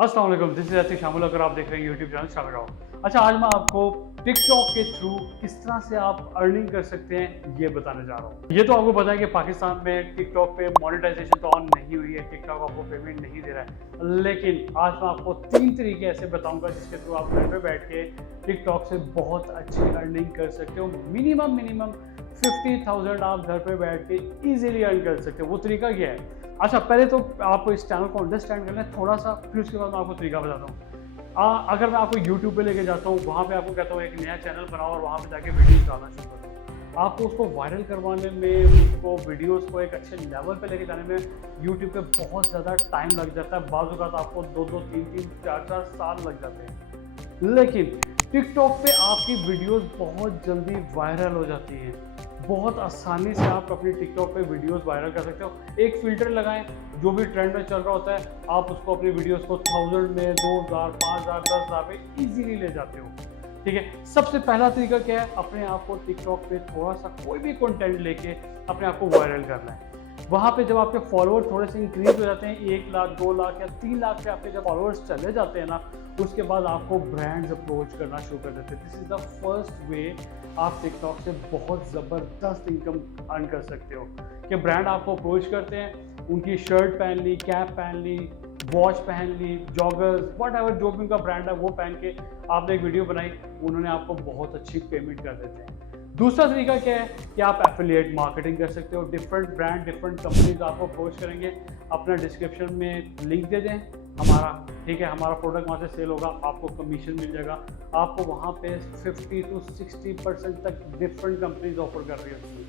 अस्सलाम वालेकुम, this is Atiq शामिल। अगर आप देख रहे हैं यूट्यूब चैनल शामिल रहो। अच्छा, आज मैं आपको टिकटॉक के थ्रू किस तरह से आप अर्निंग कर सकते हैं ये बताने जा रहा हूँ। ये तो आपको पता है कि पाकिस्तान में टिकटॉक पे मोनेटाइजेशन तो ऑन नहीं हुई है, टिकटॉक आपको पेमेंट नहीं दे रहा है, लेकिन आज मैं आपको 3 तरीके ऐसे बताऊंगा जिसके थ्रू आप घर पे बैठ के टिकटॉक से बहुत अच्छी अर्निंग कर सकते हो। मिनिमम 50,000 आप घर पे बैठ के इजीली अर्न कर सकते हो। वो तरीका क्या है? अच्छा, पहले तो आप इस चैनल को अंडरस्टैंड करना है थोड़ा सा, फिर उसके बाद मैं आपको तरीका बताता हूँ। अगर मैं आपको यूट्यूब पे लेके जाता हूँ, वहाँ पे आपको कहता हूँ एक नया चैनल बनाओ और वहाँ पे जाके वीडियोस डालना शुरू करो। आपको उसको वायरल करवाने में, उसको वीडियोस को एक अच्छे लेवल पे लेके जाने में यूट्यूब पे बहुत ज़्यादा टाइम लग जाता है। बाज़ औक़ात आपको 2-2, 3-3, 4-4 साल लग जाते हैं। लेकिन टिकटॉक पे आपकी वीडियोस बहुत जल्दी वायरल हो जाती हैं। बहुत आसानी से आप अपनी टिकटॉक पे वीडियोस वायरल कर सकते हो। एक फ़िल्टर लगाएं, जो भी ट्रेंड में चल रहा होता है, आप उसको अपनी वीडियोस को 1000 में, 2000, 5000, 10,000 पे इजीली ले जाते हो। ठीक है, सबसे पहला तरीका क्या है? अपने आप को टिकटॉक पे थोड़ा सा कोई भी कंटेंट लेके अपने आप को वायरल करना है। वहाँ पे जब आपके फॉलोअर थोड़े से इंक्रीज हो जाते हैं, 1 लाख, 2 लाख या 3 लाख पे आपके जब फॉलोअर्स चले जाते हैं ना, उसके बाद आपको ब्रांड्स अप्रोच करना शुरू कर देते हैं। This is the first way आप टिकटॉक से बहुत ज़बरदस्त इनकम अर्न कर सकते हो। कि ब्रांड आपको अप्रोच करते हैं, उनकी शर्ट पहन ली, कैप पहन ली, वॉच पहन ली, जॉगर्स, वट एवर जो भी उनका ब्रांड है वो पहन के आपने एक वीडियो बनाई, उन्होंने आपको बहुत अच्छी पेमेंट कर देते हैं। दूसरा तरीका क्या है कि आप एफिलिएट मार्केटिंग कर सकते हो। डिफरेंट ब्रांड, डिफरेंट कंपनीज आपको अप्रोच करेंगे, अपना डिस्क्रिप्शन में लिंक दे दें हमारा, ठीक है, हमारा प्रोडक्ट वहाँ से सेल होगा, आपको कमीशन मिल जाएगा। आपको वहाँ पे 50 to 60% तक डिफरेंट कंपनीज ऑफर कर रही होती है।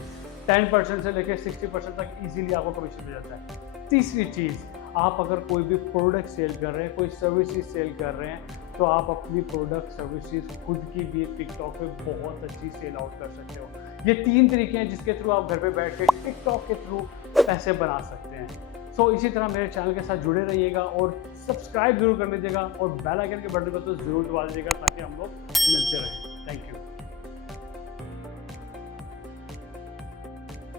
10% से लेकर 60% तक इजीली आपको कमीशन मिल जाता है। तीसरी चीज़, आप अगर कोई भी प्रोडक्ट सेल कर रहे हैं, कोई सर्विसेज सेल कर रहे हैं, तो आप अपनी प्रोडक्ट सर्विसेज खुद की भी टिकटॉक पे बहुत अच्छी सेल आउट कर सकते हो। ये 3 तरीके हैं जिसके थ्रू आप घर पे बैठ के टिकटॉक के थ्रू पैसे बना सकते हैं। सो इसी तरह मेरे चैनल के साथ जुड़े रहिएगा और सब्सक्राइब जरूर कर लीजिएगा और बेल आइकन के बटन को तो जरूर दबा दीजिएगा ताकि हम लोग मिलते रहें। Thank you.